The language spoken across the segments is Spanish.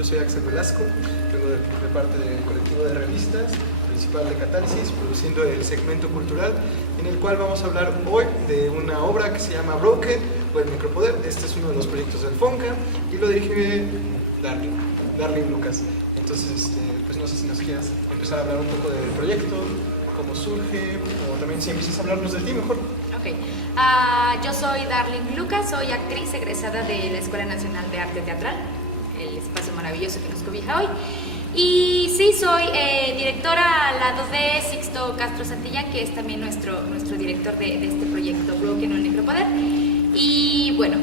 Yo soy Axel Velasco, vengo de parte del colectivo de revistas principal de Catarsis, produciendo el segmento cultural, en el cual vamos a hablar hoy de una obra que se llama Broken o El Necropoder. Este es uno de los proyectos del FONCA y lo dirige Darling Lucas. Entonces, pues no sé si nos quieras empezar a hablar un poco del proyecto, cómo surge, o también si empiezas a hablarnos de ti mejor. Ok, yo soy Darling Lucas, soy actriz egresada de la Escuela Nacional de Arte Teatral, el espacio maravilloso que nos cobija hoy. Y sí, soy directora al lado de Sixto Castro Santillán, que es también nuestro director de este proyecto Broken o El Necropoder. Y bueno,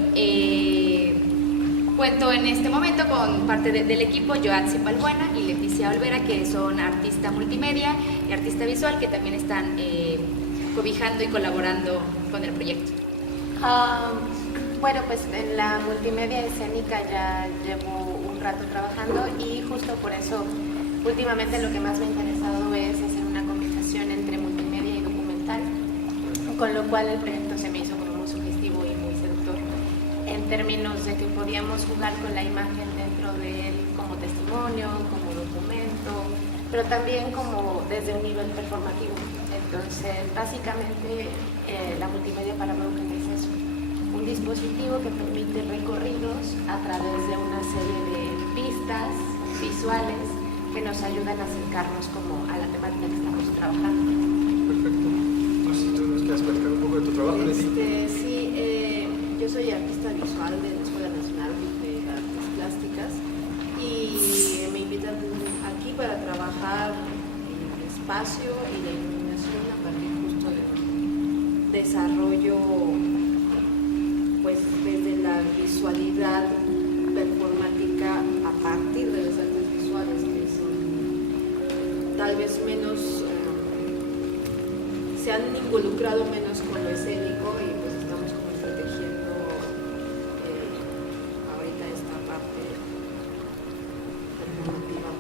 cuento en este momento con parte del equipo, Joatzi Balbuena y Leticia Olvera, que son artista multimedia y artista visual, que también están cobijando y colaborando con el proyecto. Bueno, pues en la multimedia escénica ya llevo un rato trabajando y justo por eso últimamente lo que más me ha interesado es hacer una combinación entre multimedia y documental, con lo cual el proyecto se me hizo como muy sugestivo y muy seductor en términos de que podíamos jugar con la imagen dentro de él como testimonio, como documento, pero también como desde un nivel performativo. Entonces, básicamente la multimedia para Broken es eso, un dispositivo que permite recorridos a través de una serie de pistas visuales que nos ayudan a acercarnos como a la temática que estamos trabajando. Perfecto. No sé si tú nos quieres platicar un poco de tu trabajo, Leti. Sí, yo soy artista visual de la Escuela Nacional de Artes Plásticas y me invitan aquí para trabajar en el espacio y la iluminación a partir justo del desarrollo, pues desde la visualidad performática a partir de las artes visuales, que son tal vez menos, se han involucrado menos con lo escénico y pues estamos como protegiendo ahorita esta parte performativa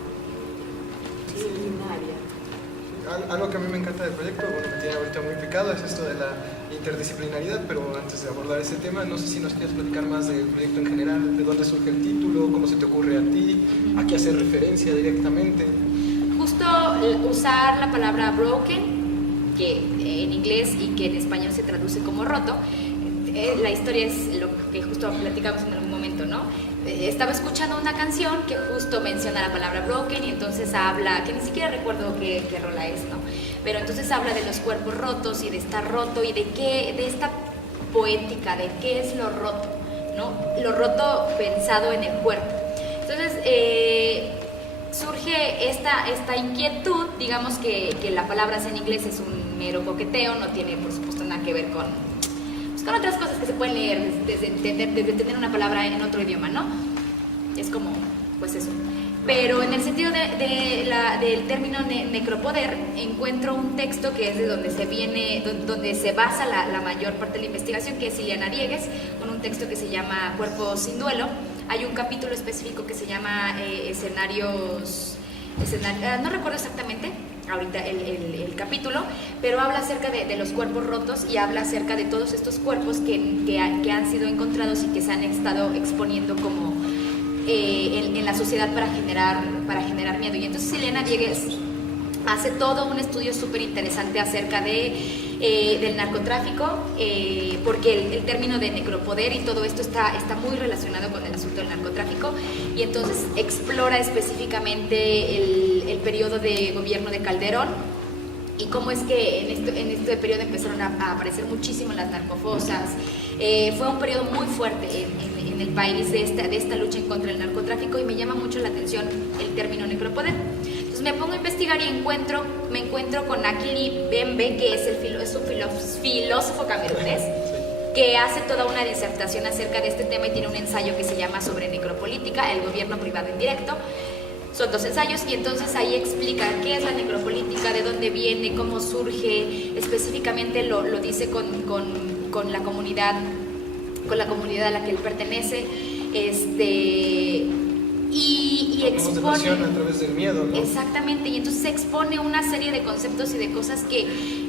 disciplinaria. Algo que a mí me encanta del proyecto, bueno, me tiene ahorita muy picado, es esto de la interdisciplinaridad, pero antes de abordar ese tema, no sé si nos quieres platicar más del proyecto en general, de dónde surge el título, cómo se te ocurre a ti, a qué hacer referencia directamente. Justo usar la palabra broken, que en inglés y que en español se traduce como roto. La historia es lo que justo platicamos en algún momento, ¿no? Estaba escuchando una canción que justo menciona la palabra broken y entonces habla, que ni siquiera recuerdo qué rola es, ¿no? Pero entonces habla de los cuerpos rotos y de estar roto y de esta poética, de qué es lo roto, ¿no? Lo roto pensado en el cuerpo. Entonces, surge esta inquietud, digamos que la palabra en inglés es un mero coqueteo, no tiene por supuesto nada que ver con otras cosas que se pueden leer desde tener una palabra en otro idioma, ¿no? Es como, pues eso. Pero en el sentido del término necropoder, encuentro un texto que es de donde se basa la mayor parte de la investigación, que es Ileana Diegues, con un texto que se llama Cuerpos sin duelo. Hay un capítulo específico que se llama escenarios, no recuerdo exactamente ahorita el capítulo, pero habla acerca de los cuerpos rotos y habla acerca de todos estos cuerpos que han sido encontrados y que se han estado exponiendo como en la sociedad para generar miedo. Y entonces Ileana Diegues hace todo un estudio súper interesante acerca del narcotráfico, porque el término de necropoder y todo esto está muy relacionado con el asunto del narcotráfico, y entonces explora específicamente el periodo de gobierno de Calderón y cómo es que en este periodo empezaron a aparecer muchísimo las narcofosas. Fue un periodo muy fuerte en el país de esta lucha en contra del narcotráfico, y me llama mucho la atención el término necropoder. Entonces me pongo a investigar y me encuentro con Akili Bembe, que es un filósofo camerunés, que hace toda una disertación acerca de este tema y tiene un ensayo que se llama Sobre necropolítica, el gobierno privado indirecto. Son 2 ensayos y entonces ahí explica qué es la necropolítica, de dónde viene, cómo surge, específicamente lo dice con la comunidad a la que él pertenece, y expone a través del miedo, ¿no? Exactamente, y entonces expone una serie de conceptos y de cosas que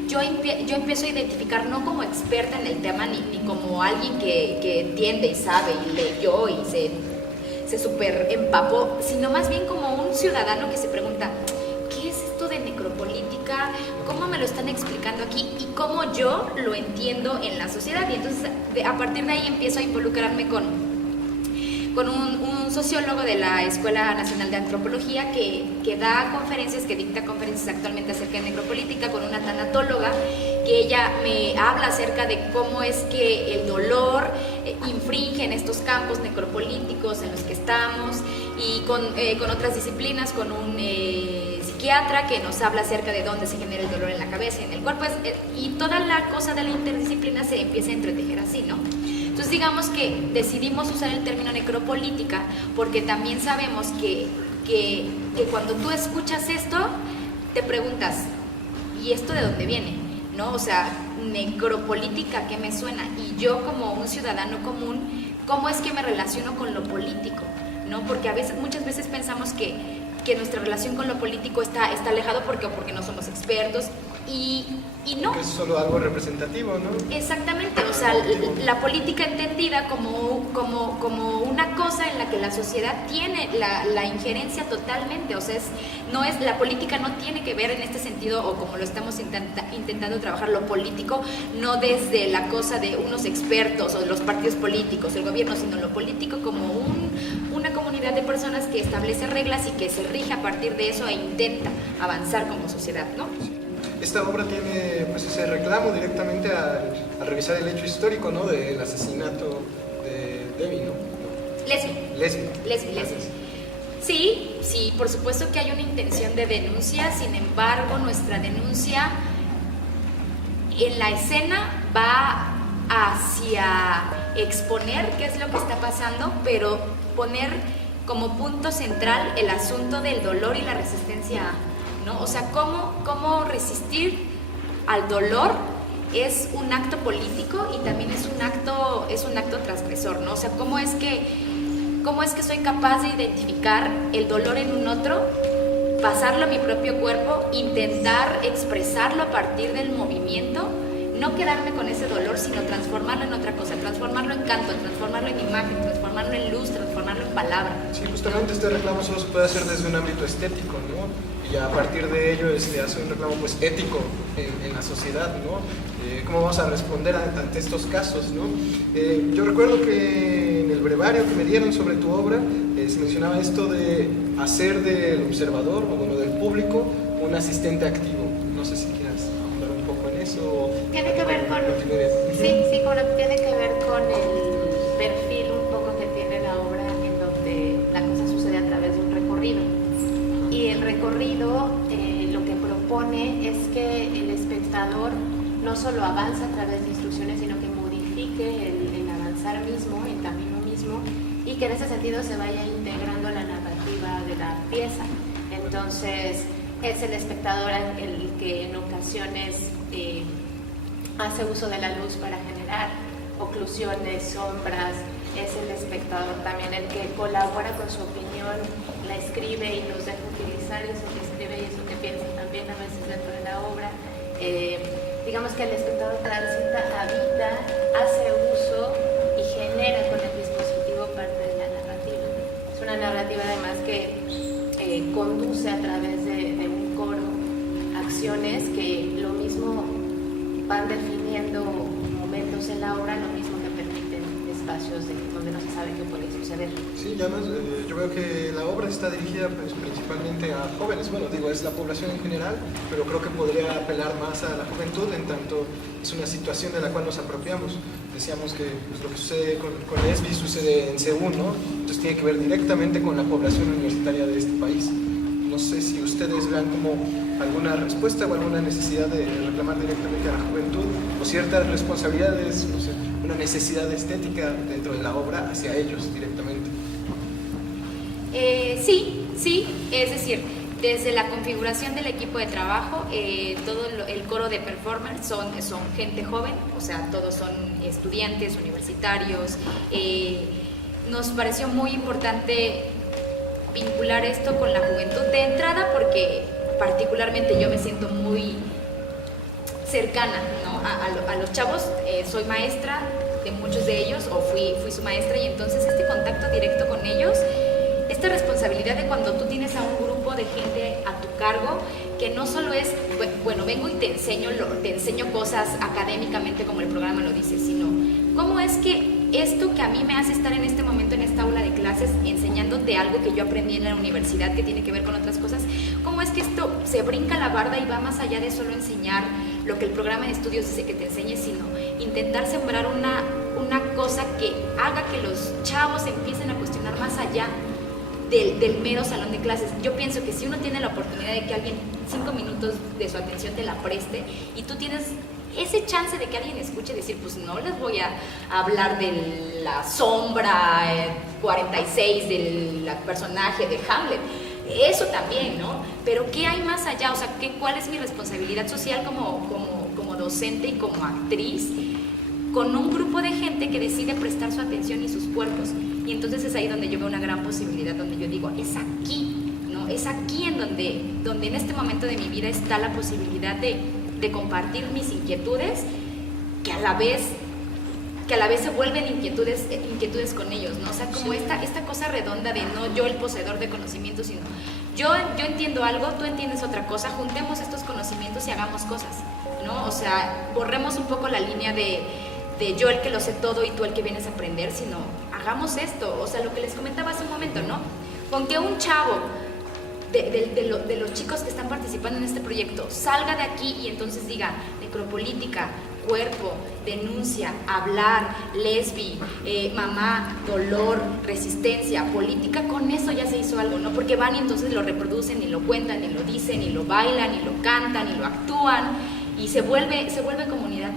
yo empiezo a identificar no como experta en el tema ni como alguien que entiende y sabe y leyó y se súper empapó, sino más bien como un ciudadano que se pregunta, ¿qué es esto de necropolítica? ¿Cómo me lo están explicando aquí? ¿Y cómo yo lo entiendo en la sociedad? Y entonces a partir de ahí empiezo a involucrarme con un sociólogo de la Escuela Nacional de Antropología que da conferencias, que dicta conferencias actualmente acerca de necropolítica, con una tanatóloga, que ella me habla acerca de cómo es que el dolor infringe en estos campos necropolíticos en los que estamos, y con otras disciplinas, con un psiquiatra que nos habla acerca de dónde se genera el dolor en la cabeza y en el cuerpo, y toda la cosa de la interdisciplina se empieza a entretejer así, ¿no? Entonces digamos que decidimos usar el término necropolítica porque también sabemos que cuando tú escuchas esto, te preguntas, ¿y esto de dónde viene? ¿No? O sea, necropolítica, ¿qué me suena? Y yo como un ciudadano común, ¿cómo es que me relaciono con lo político? ¿No? Porque muchas veces pensamos que nuestra relación con lo político está alejado porque no somos expertos, y no. Porque es solo algo representativo, ¿no? Exactamente, o sea, la política entendida como una cosa en la que la sociedad tiene la injerencia totalmente, o sea, la política no tiene que ver en este sentido, o como lo estamos intentando trabajar, lo político, no desde la cosa de unos expertos o de los partidos políticos, el gobierno, sino lo político como una comunidad de personas que establece reglas y que se rige a partir de eso e intenta avanzar como sociedad, ¿no? Esta obra tiene pues ese reclamo directamente al revisar el hecho histórico, ¿no? Del asesinato de Debbie, ¿no? Leslie. Sí, por supuesto que hay una intención de denuncia, sin embargo, nuestra denuncia en la escena va hacia exponer qué es lo que está pasando, pero poner como punto central el asunto del dolor y la resistencia, ¿no? O sea, cómo resistir al dolor es un acto político y también es un acto transgresor, ¿no? O sea, cómo es que soy capaz de identificar el dolor en un otro, pasarlo a mi propio cuerpo, intentar expresarlo a partir del movimiento, no quedarme con ese dolor, sino transformarlo en otra cosa, transformarlo en canto, transformarlo en imagen, transformarlo en luz, transformarlo en palabra. Sí, justamente este reclamo solo se puede hacer desde un ámbito estético, ¿no? Y a partir de ello hace un reclamo pues ético en la sociedad, ¿no? ¿Cómo vamos a responder ante estos casos, ¿no? Yo recuerdo que en el brevario que me dieron sobre tu obra se mencionaba esto de hacer del observador, o bueno, del público, un asistente activo. No sé si quieras hablar un poco en eso. Tiene que ver con... tiene que ver con el perfil un poco que tiene la obra, en donde la cosa sucede a través de un recorrido. Y el recorrido lo que propone es que el espectador no solo avanza a través de instrucciones, sino que modifique el avanzar mismo, el camino mismo, y que en ese sentido se vaya integrando la narrativa de la pieza. Entonces, es el espectador el que en ocasiones hace uso de la luz para generar oclusiones, sombras. Es el espectador también el que colabora con su opinión, la escribe y nos deja utilizar eso que escribe y eso que piensa también a veces dentro de la obra. Digamos que el espectador transita, habita, hace uso y genera con el dispositivo parte de la narrativa. Es una narrativa además que conduce a través de un coro acciones que lo mismo van definiendo momentos en la obra, lo mismo que permiten espacios donde no se sabe qué puede suceder. Sí, y además yo veo que la obra está dirigida pues, principalmente a jóvenes, bueno, digo, es la población en general, pero creo que podría apelar más a la juventud, en tanto es una situación de la cual nos apropiamos. Decíamos que pues, lo que sucede con Leslie sucede en Seúl, ¿no? Entonces tiene que ver directamente con la población universitaria de este país. No sé si ustedes vean como alguna respuesta o alguna necesidad de reclamar directamente a la juventud o ciertas responsabilidades, no sé, una necesidad estética dentro de la obra hacia ellos directamente. Sí, es decir, desde la configuración del equipo de trabajo, todo el coro de performers son gente joven, o sea, todos son estudiantes, universitarios. Nos pareció muy importante vincular esto con la juventud de entrada porque particularmente yo me siento muy cercana, ¿no? a los chavos. Soy maestra de muchos de ellos o fui su maestra, y entonces este contacto directo con ellos esta responsabilidad de cuando tú tienes a un grupo de gente a tu cargo, que no solo es, bueno, vengo y te enseño cosas académicamente como el programa lo dice, sino cómo es que esto que a mí me hace estar en este momento en esta aula de clases enseñándote algo que yo aprendí en la universidad que tiene que ver con otras cosas, cómo es que esto se brinca la barda y va más allá de solo enseñar lo que el programa de estudios dice que te enseñe, sino intentar sembrar una cosa que haga que los chavos empiecen a cuestionar más allá del mero salón de clases. Yo pienso que si uno tiene la oportunidad de que alguien 5 minutos de su atención te la preste y tú tienes ese chance de que alguien escuche decir, pues no les voy a hablar de la sombra 46 del personaje de Hamlet, eso también, ¿no? Pero ¿qué hay más allá? O sea, ¿cuál es mi responsabilidad social como docente y como actriz con un grupo de gente que decide prestar su atención y sus cuerpos? Y entonces es ahí donde yo veo una gran posibilidad, donde yo digo, es aquí, ¿no? Es aquí en donde en este momento de mi vida está la posibilidad de compartir mis inquietudes, que a la vez se vuelven inquietudes con ellos, ¿no? O sea, como esta cosa redonda de no yo el poseedor de conocimientos, sino yo entiendo algo, tú entiendes otra cosa, juntemos estos conocimientos y hagamos cosas, ¿no? O sea, borremos un poco la línea de yo el que lo sé todo y tú el que vienes a aprender, sino hagamos esto. O sea, lo que les comentaba hace un momento, ¿no? Con que un chavo de los chicos que están participando en este proyecto salga de aquí y entonces diga necropolítica, cuerpo, denuncia, hablar, lesbi, mamá, dolor, resistencia, política, con eso ya se hizo algo, ¿no? Porque van y entonces lo reproducen y lo cuentan y lo dicen y lo bailan y lo cantan y lo actúan y se vuelve comunidad.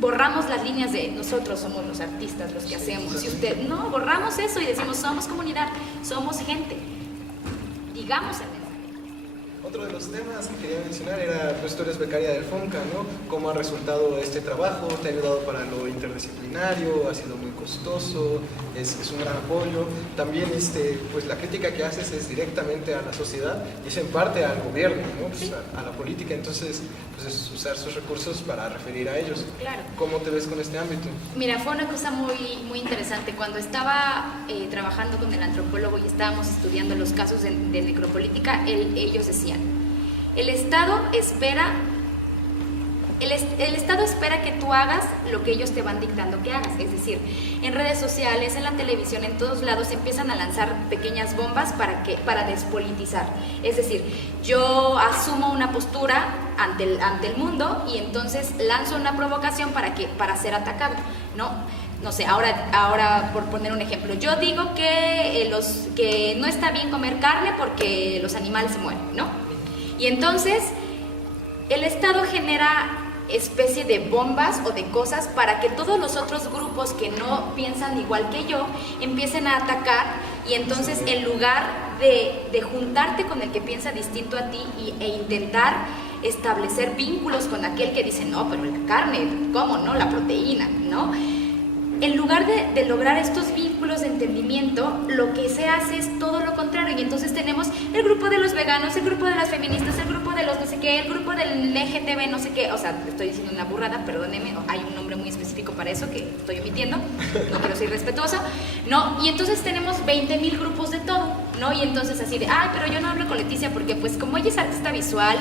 Borramos las líneas de nosotros somos los artistas, los que hacemos, si usted, no, borramos eso y decimos somos comunidad, somos gente, digamos el mensaje. Otro de los temas que quería mencionar era, pues tú eres becaria del FONCA, ¿no? ¿Cómo ha resultado este trabajo? ¿Te ha ayudado para lo interdisciplinario? ¿Ha sido muy costoso? ¿Es un gran apoyo? También, pues la crítica que haces es directamente a la sociedad y es en parte al gobierno, ¿no? Pues, Sí. a la política, entonces, pues es usar sus recursos para referir a ellos. Claro. ¿Cómo te ves con este ámbito? Mira, fue una cosa muy, muy interesante. Cuando estaba trabajando con el antropólogo y estábamos estudiando los casos de necropolítica, ellos decían, el Estado espera que tú hagas lo que ellos te van dictando que hagas. Es decir, en redes sociales, en la televisión, en todos lados empiezan a lanzar pequeñas bombas para despolitizar. Es decir, yo asumo una postura ante el mundo y entonces lanzo una provocación para ser atacado, ¿no? No sé, ahora por poner un ejemplo, yo digo que no está bien comer carne porque los animales se mueren, ¿no? Y entonces el Estado genera especie de bombas o de cosas para que todos los otros grupos que no piensan igual que yo empiecen a atacar y entonces en lugar de juntarte con el que piensa distinto a ti e intentar establecer vínculos con aquel que dice no, pero la carne, ¿cómo no? La proteína, ¿no? En lugar de lograr estos vínculos de entendimiento, lo que se hace es todo lo contrario. Y entonces tenemos el grupo de los veganos, el grupo de las feministas, el grupo de los no sé qué, el grupo del LGTB, no sé qué. O sea, estoy diciendo una burrada, perdónenme, hay un nombre muy específico para eso que estoy omitiendo, no quiero ser irrespetuosa, ¿no? Y entonces tenemos 20,000 grupos de todo, ¿no? Y entonces así de, ay, pero yo no hablo con Leticia porque pues como ella es artista visual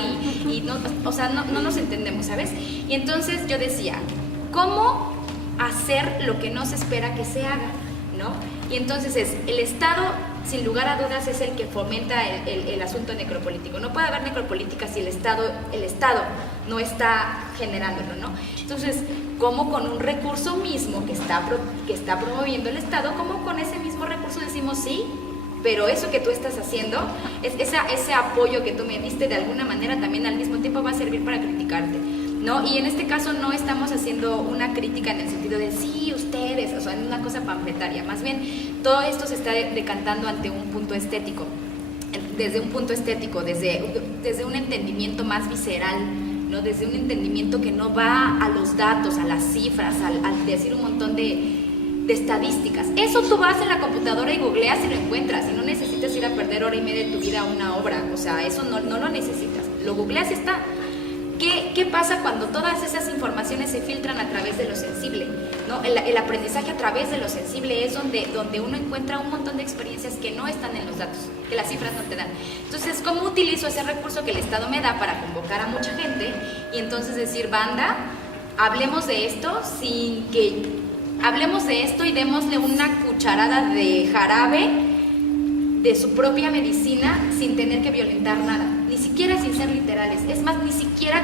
y no, o sea, no nos entendemos, ¿sabes? Y entonces yo decía, ¿cómo hacer lo que no se espera que se haga, ¿no? Y entonces el Estado, sin lugar a dudas, es el que fomenta el asunto necropolítico. No puede haber necropolítica si el Estado no está generándolo, ¿no? Entonces, ¿cómo con un recurso mismo que está promoviendo el Estado, cómo con ese mismo recurso decimos sí? Pero eso que tú estás haciendo, ese apoyo que tú me diste de alguna manera también al mismo tiempo va a servir para criticarte, ¿no? Y en este caso no estamos haciendo una crítica en el sentido de sí, ustedes, o sea, en una cosa panfletaria. Más bien, todo esto se está decantando ante un punto estético, desde un punto estético, desde un entendimiento más visceral, ¿no? Desde un entendimiento que no va a los datos, a las cifras, al decir un montón de estadísticas. Eso tú vas en la computadora y googleas y lo encuentras y no necesitas ir a perder hora y media de tu vida a una obra, o sea, eso no lo necesitas, lo googleas y está. ¿Qué pasa cuando todas esas informaciones se filtran a través de lo sensible? ¿no? El aprendizaje a través de lo sensible es donde uno encuentra un montón de experiencias que no están en los datos, que las cifras no te dan. Entonces, ¿cómo utilizo ese recurso que el Estado me da para convocar a mucha gente y entonces decir, banda, hablemos de esto hablemos de esto y démosle una cucharada de jarabe de su propia medicina sin tener que violentar nada, ni siquiera sin ser literales? Es más, ni siquiera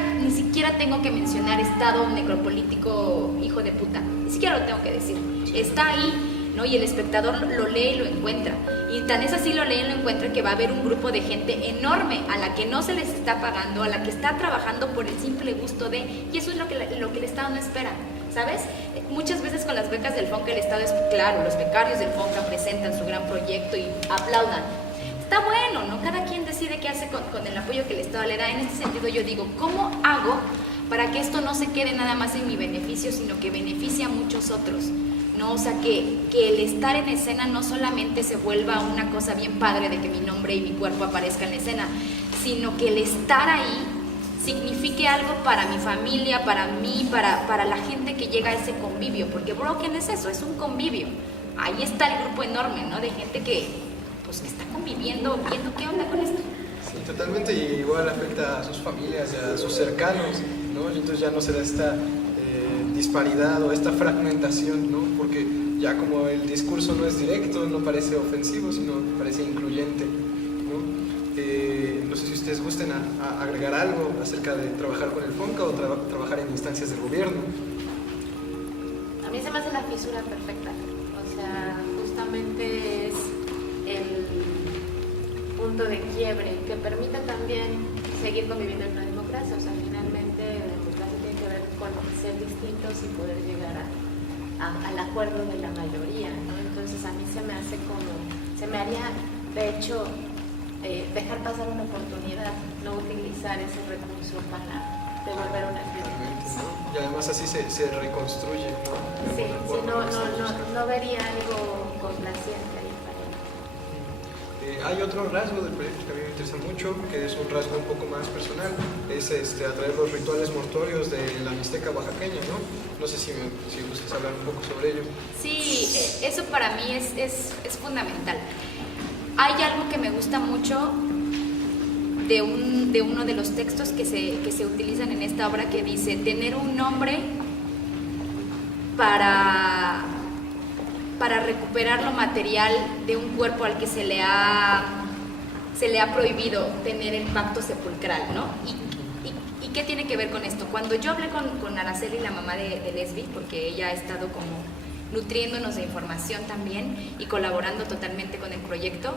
tengo que mencionar Estado necropolítico hijo de puta, ni siquiera lo tengo que decir, está ahí, ¿no? Y el espectador lo lee y lo encuentra, y tan es así lo lee y lo encuentra que va a haber un grupo de gente enorme a la que no se les está pagando, a la que está trabajando por el simple gusto de, y eso es lo que el Estado no espera, ¿sabes? Muchas veces con las becas del FONCA el Estado es claro, los becarios del FONCA presentan su gran proyecto y aplaudan. Está bueno, ¿no? Cada quien decide qué hace con el apoyo que el Estado le da. En ese sentido yo digo, ¿cómo hago para que esto no se quede nada más en mi beneficio, sino que beneficie a muchos otros? ¿No? O sea, que el estar en escena no solamente se vuelva una cosa bien padre de que mi nombre y mi cuerpo aparezcan en la escena, sino que el estar ahí signifique algo para mi familia, para mí, para la gente que llega a ese convivio, porque Broken es eso, es un convivio. Ahí está el grupo enorme, ¿no? De gente que, pues, que está conviviendo, viendo qué onda con esto. Sí, totalmente, y igual afecta a sus familias, a sus cercanos, ¿no? Y entonces ya no se da esta disparidad o esta fragmentación, ¿no? Porque ya como el discurso no es directo, no parece ofensivo, sino parece incluyente, ¿no? No sé si ustedes gusten a agregar algo acerca de trabajar con el FONCA o trabajar en instancias del gobierno. A mí se me hace la fisura perfecta, o sea, justamente es el punto de quiebre que permite también seguir conviviendo en una democracia. O sea, finalmente la democracia tiene que ver con ser distintos y poder llegar al acuerdo de la mayoría, ¿no? Entonces a mí se me haría, de hecho, dejar pasar una oportunidad, no utilizar ese recurso para devolver una crisis. ¿No? Y además así se reconstruye, ¿no? Sí, no vería algo complaciente ahí para él. Hay otro rasgo del proyecto que a mí me interesa mucho, que es un rasgo un poco más personal, es atraer los rituales mortuorios de la Mixteca oaxaqueña, ¿no? No sé si gustas hablar un poco sobre ello. Sí, eso para mí es fundamental. Hay algo que me gusta mucho de uno de los textos que se utilizan en esta obra que dice tener un nombre para recuperar lo material de un cuerpo al que se le ha prohibido tener el pacto sepulcral, ¿no? ¿Y qué tiene que ver con esto? Cuando yo hablé con Araceli, la mamá de Lesbi, porque ella ha estado como nutriéndonos de información también y colaborando totalmente con el proyecto,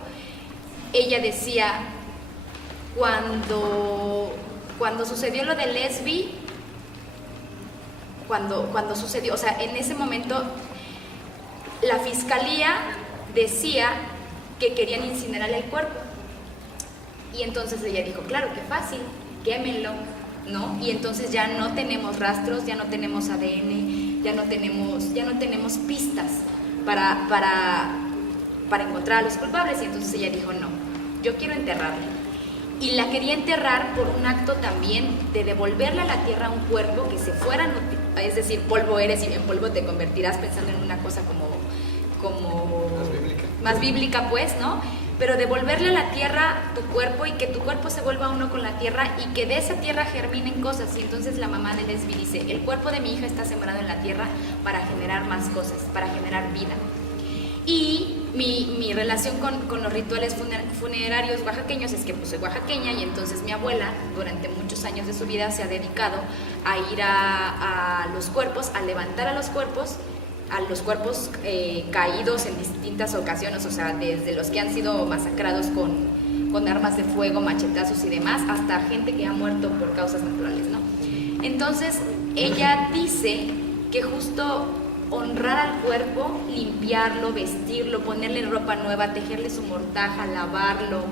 ella decía, cuando sucedió lo de Lesbi, cuando sucedió, o sea, en ese momento la fiscalía decía que querían incinerar el cuerpo. Y entonces ella dijo, claro, qué fácil, quémenlo, ¿no? Y entonces ya no tenemos rastros, ya no tenemos ADN, ya no tenemos pistas para encontrar a los culpables. Y entonces ella dijo, no, yo quiero enterrarla. Y la quería enterrar por un acto también de devolverle a la tierra un cuerpo que se fuera, es decir, polvo eres y en polvo te convertirás, pensando en una cosa como más bíblica, pues, ¿no? Pero devolverle a la tierra tu cuerpo y que tu cuerpo se vuelva uno con la tierra y que de esa tierra germinen cosas. Y entonces la mamá de Lesbi dice, el cuerpo de mi hija está sembrado en la tierra para generar más cosas, para generar vida. Y mi relación con los rituales funerarios oaxaqueños es que pues soy oaxaqueña y entonces mi abuela durante muchos años de su vida se ha dedicado a ir a los cuerpos, a levantar a los cuerpos caídos en distintas ocasiones, o sea, desde los que han sido masacrados con armas de fuego, machetazos y demás, hasta gente que ha muerto por causas naturales, ¿no? Entonces, ella dice que justo honrar al cuerpo, limpiarlo, vestirlo, ponerle ropa nueva, tejerle su mortaja, lavarlo,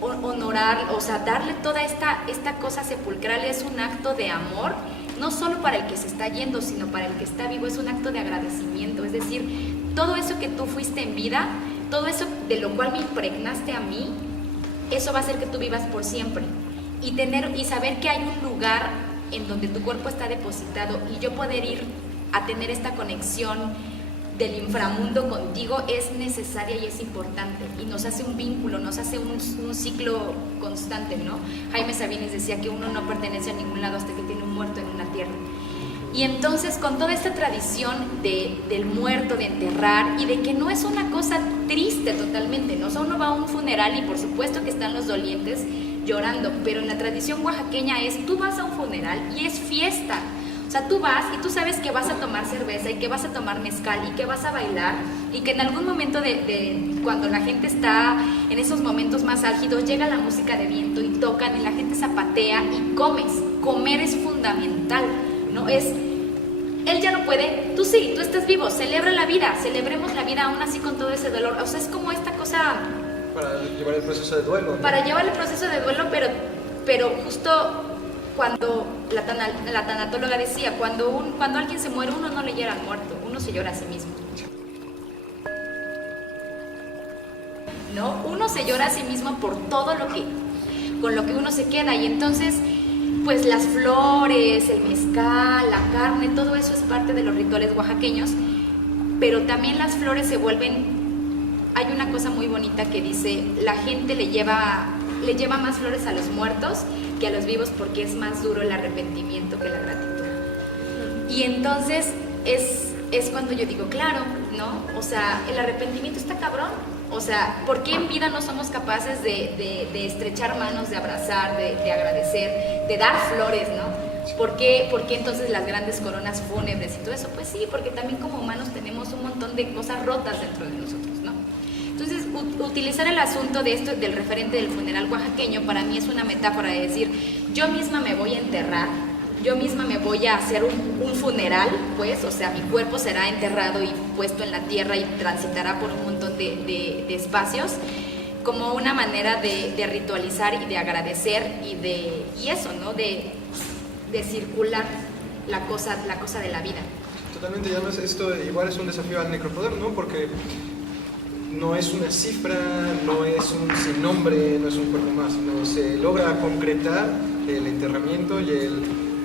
honorar, o sea, darle toda esta cosa sepulcral es un acto de amor, no solo para el que se está yendo, sino para el que está vivo, es un acto de agradecimiento. Es decir, todo eso que tú fuiste en vida, todo eso de lo cual me impregnaste a mí, eso va a hacer que tú vivas por siempre. Y saber que hay un lugar en donde tu cuerpo está depositado y yo poder ir a tener esta conexión del inframundo contigo es necesaria y es importante, y nos hace un vínculo, nos hace un ciclo constante, ¿no? Jaime Sabines decía que uno no pertenece a ningún lado hasta que tiene un muerto en una tierra. Y entonces, con toda esta tradición del muerto, de enterrar, y de que no es una cosa triste totalmente, ¿no? O sea, uno va a un funeral y por supuesto que están los dolientes llorando, pero en la tradición oaxaqueña tú vas a un funeral y es fiesta. O sea, tú vas y tú sabes que vas a tomar cerveza y que vas a tomar mezcal y que vas a bailar, y que en algún momento cuando la gente está en esos momentos más álgidos, llega la música de viento y tocan y la gente zapatea y comes. Comer es fundamental, ¿no? Él ya no puede, tú sí, tú estás vivo, celebra la vida, celebremos la vida aún así con todo ese dolor. O sea, es como esta cosa... Para llevar el proceso de duelo, ¿no? Para llevar el proceso de duelo, pero justo cuando la tanatóloga decía, cuando alguien se muere, uno no le llora al muerto, uno se llora a sí mismo. ¿No? Uno se llora a sí mismo por todo con lo que uno se queda, y entonces... pues las flores, el mezcal, la carne, todo eso es parte de los rituales oaxaqueños, pero también las flores se vuelven... Hay una cosa muy bonita que dice, la gente le lleva más flores a los muertos que a los vivos, porque es más duro el arrepentimiento que la gratitud. Y entonces es cuando yo digo, claro, ¿no? O sea, el arrepentimiento está cabrón. O sea, ¿por qué en vida no somos capaces de estrechar manos, de abrazar, de agradecer, de dar flores, ¿no? ¿Por qué entonces las grandes coronas fúnebres y todo eso? Pues sí, porque también como humanos tenemos un montón de cosas rotas dentro de nosotros, ¿no? Entonces, utilizar el asunto de esto, del referente del funeral oaxaqueño, para mí es una metáfora de decir, yo misma me voy a enterrar, yo misma me voy a hacer un funeral, pues, o sea, mi cuerpo será enterrado y puesto en la tierra y transitará por un montón de espacios, como una manera de ritualizar y de agradecer y eso, ¿no? De circular la cosa de la vida. Totalmente, y además esto igual es un desafío al necropoder, ¿no? Porque no es una cifra, no es un sin nombre, no es un cuerpo más, sino se logra concretar el enterramiento y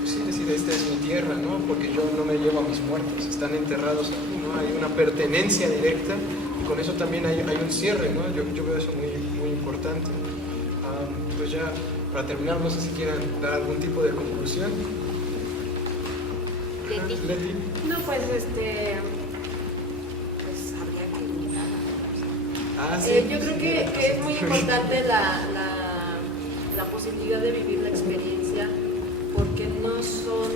sí, decir, esta es mi tierra, ¿no? Porque yo no me llevo a mis muertos, están enterrados aquí, ¿no? Hay una pertenencia directa, y con eso también hay un cierre, ¿no? Yo veo eso muy, muy importante. Pues ya, para terminar, no sé si quieran dar algún tipo de conclusión. Leti. No, pues habría que invitar. Sí. Yo creo que es muy importante la posibilidad de vivir la experiencia, porque no son,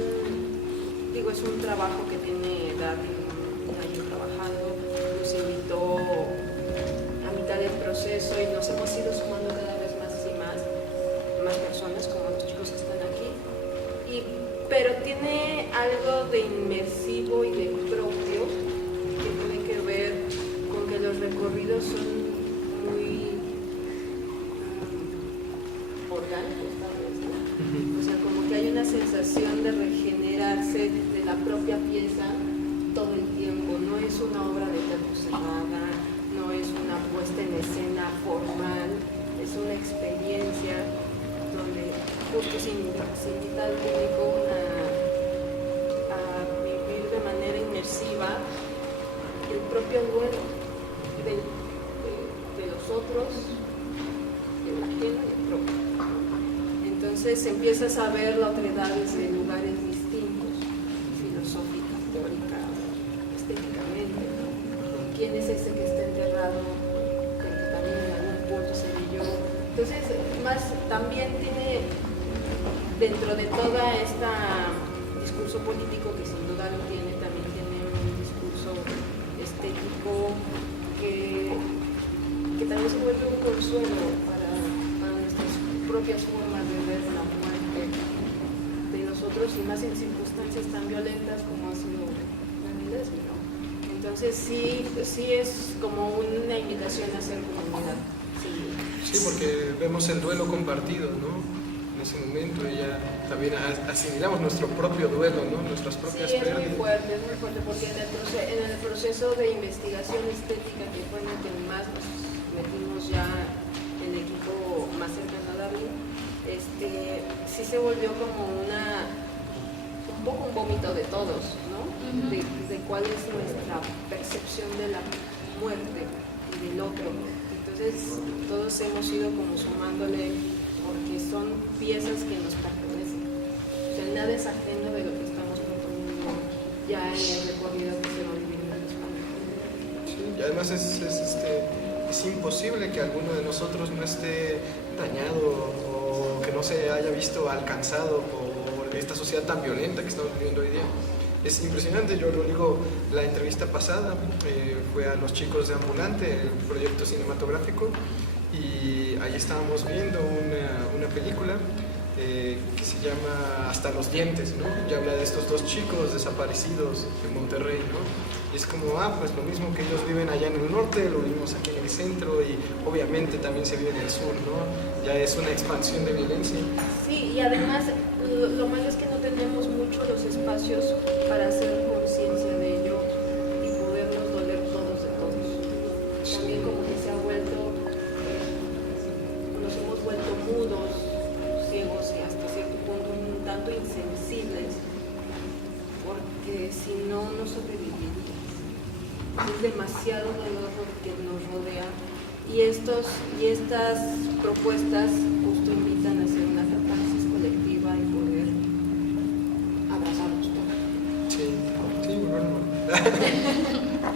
digo, es un trabajo que tiene edad, un año trabajado, nos invitó a mitad del proceso y nos hemos ido sumando cada vez más y más personas, como los chicos que están aquí, pero tiene algo de inmersivo y de propio que tiene que ver con que los recorridos son muy orgánicos, tal vez, ¿no? O sea, como que hay una sensación de regenerarse de la propia pieza todo el tiempo. No es una obra de teatro cerrada, no es una puesta en escena formal, es una experiencia donde justo se invita al público a vivir de manera inmersiva el propio duelo de los otros, del ajeno y el propio. Entonces empiezas a ver la otredad desde lugares distintos, filosófica, teórica, estéticamente, ¿no? ¿Quién es ese que está enterrado? Que también en algún punto seré yo. Entonces, también tiene, dentro de toda esta discurso político, que sin duda lo tiene, también tiene un discurso estético que también se vuelve un consuelo para nuestras propias formas de ver la muerte de nosotros, y más en circunstancias tan violentas como ha sido la milesia, ¿no? Entonces sí es como una invitación a hacer comunidad. Sí, porque vemos el duelo compartido, ¿no? En ese momento, y ya también asimilamos nuestro propio duelo, ¿no? Nuestras propias pérdidas. Es muy fuerte, porque en el proceso de investigación estética, que fue en el que más nos metimos ya el equipo más cercano a Darwin, sí se volvió como un poco un vómito de todos, ¿no? Ujú. De cuál es nuestra percepción de la muerte y del otro. Entonces todos hemos ido como sumándole porque son piezas que nos pertenecen. O sea, nada es ajeno de lo que estamos proponiendo ya en el recorrido que se va a vivir en el espacio. Y además es imposible que alguno de nosotros no esté dañado o que no se haya visto alcanzado por esta sociedad tan violenta que estamos viviendo hoy día. Es impresionante, yo lo digo, la entrevista pasada fue a los chicos de Ambulante, el proyecto cinematográfico, y ahí estábamos viendo una película que se llama Hasta los dientes, ¿no? Y habla de estos dos chicos desaparecidos en Monterrey, ¿no? Y es como, pues lo mismo que ellos viven allá en el norte, lo vivimos aquí en el centro y obviamente también se vive en el sur, ¿no? Ya es una expansión de violencia. Sí, y además lo malo es que no tenemos mucho los espacios para hacer conciencia de ello y podernos doler todos de todos. También como que se ha vuelto, nos hemos vuelto mudos, ciegos y hasta cierto punto un tanto insensibles, porque si no, no sobreviviríamos. Es demasiado dolor lo que nos rodea y estas propuestas justo invitan a hacer una catarsis colectiva y poder abrazarnos todos. Sí, bueno.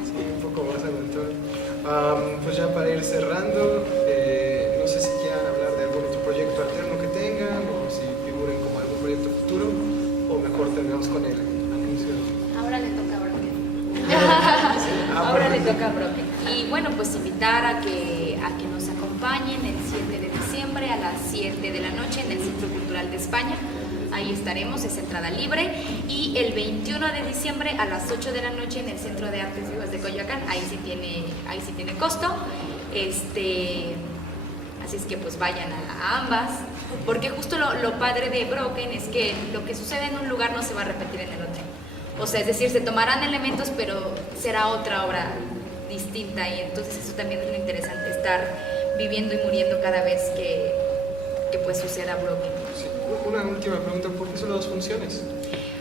Sí, un poco más adelantado. Pues ya para ir cerrando, no sé si quieran hablar de algún otro proyecto alterno que tengan o si figuren como algún proyecto futuro o mejor terminamos con el anuncio. Ahora le toca a Broken. Ahora le toca a Broken. Y bueno, pues invitar a que nos acompañen el 7 de diciembre a las 7 de la noche en el Centro Cultural de España. Ahí estaremos, es entrada libre. Y el 21 de diciembre a las 8 de la noche en el Centro de Artes Vivas de Coyoacán. Ahí sí tiene costo. Así es que pues vayan a ambas. Porque justo lo padre de Broken es que lo que sucede en un lugar no se va a repetir en el otro. O sea, es decir, se tomarán elementos, pero será otra obra distinta y entonces eso también es lo interesante, estar viviendo y muriendo cada vez que pues suceda Broken. Sí, una última pregunta, ¿por qué solo 2 funciones?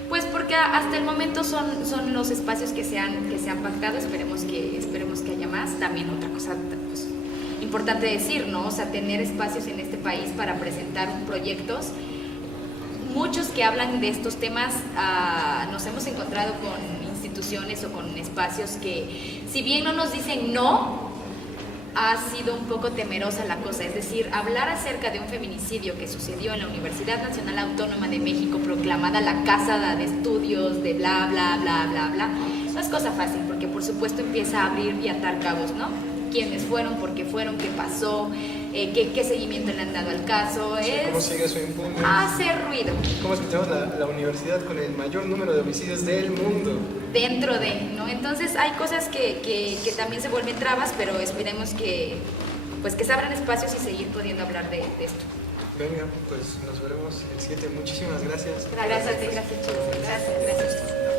Pues porque hasta el momento son los espacios que se han pactado, esperemos que haya más. También otra cosa pues, importante decir, ¿no? O sea, tener espacios en este país para presentar proyectos. Muchos que hablan de estos temas nos hemos encontrado con instituciones o con espacios que, si bien no nos dicen no, ha sido un poco temerosa la cosa. Es decir, hablar acerca de un feminicidio que sucedió en la Universidad Nacional Autónoma de México, proclamada la casa de estudios de bla, bla, bla, bla, bla, no es cosa fácil, porque por supuesto empieza a abrir y atar cabos, ¿no? ¿Quiénes fueron? ¿Por qué fueron? ¿Qué pasó? ¿Qué seguimiento le han dado al caso? Sí, ¿cómo sigue su impune? Hacer ruido. ¿Cómo es que tenemos la universidad con el mayor número de homicidios del mundo? Dentro de, ¿no? Entonces hay cosas que también se vuelven trabas, pero esperemos que se abran espacios y seguir pudiendo hablar de esto. Venga, pues nos veremos el 7. Muchísimas gracias. Gracias, chicos. Gracias.